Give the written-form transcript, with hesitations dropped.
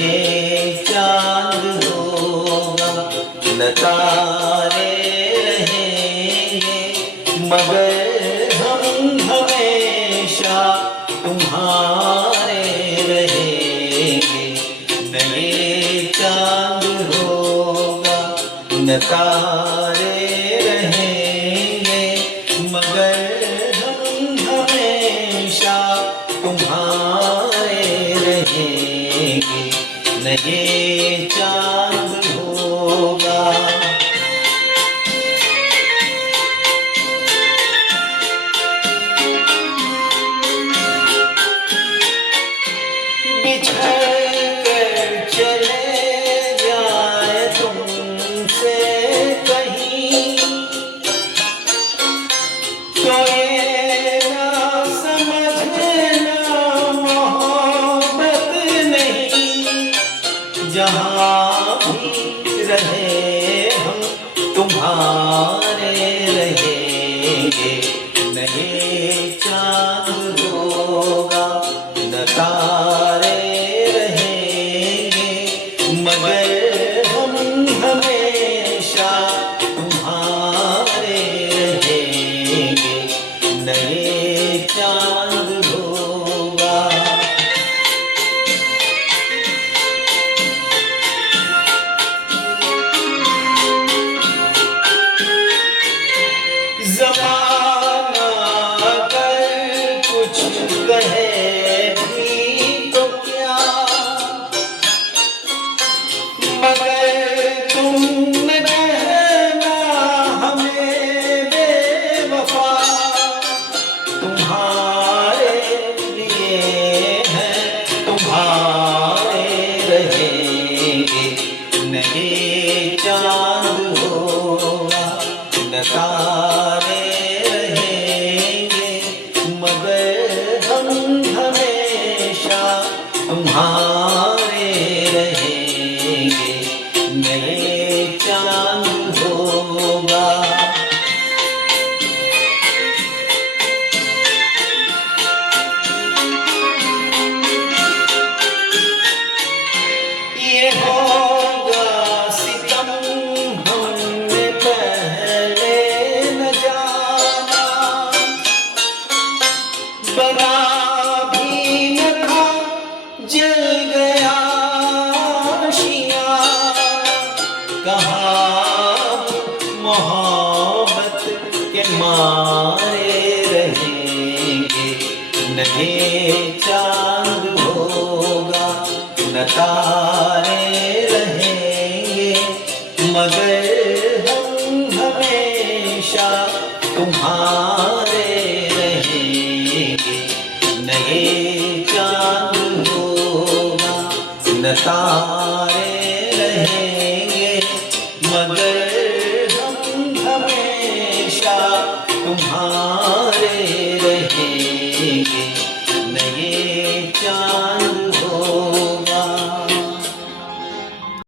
ये चांद होगा न तारे रहेंगे, मगर हम हमेशा तुम्हारे रहेंगे। न ये चांद होगा न तारे रहेंगे, मगर हम हमेशा तुम्हारे रहेंगे। न ये चांद होगा। बिछड़ कर चले जाए तुमसे कहीं, तो ये ना समझना मोहब्बत नहीं। जहाँ भी रहे हम तुम्हारे रहेंगे। न ये चांद होगा न तारे रहेंगे, मगर हम हमेशा तुम्हारे रहेंगे। न ये चांद होगा। ज़माना अगर कुछ कहे भी तो क्या, मगर तुम न कहना हमें बेवफा। तुम्हारे लिए हैं तुम्हारे रहेंगे। न ये चांद होगा न तारे रहेंगे, मगर हम हमेशा तुम्हारे रहेंगे। न ये चांद होगा। ये होगा सितम हमने पहले न जाना, बना भी न था जल गया आशियाना। कहाँ मोहब्बत के मारे रहेंगे। न ये चांद होगा न तारे रहेंगे, मगर हम हमेशा तुम्हारे रहेंगे। न ये चांद होगा न तारे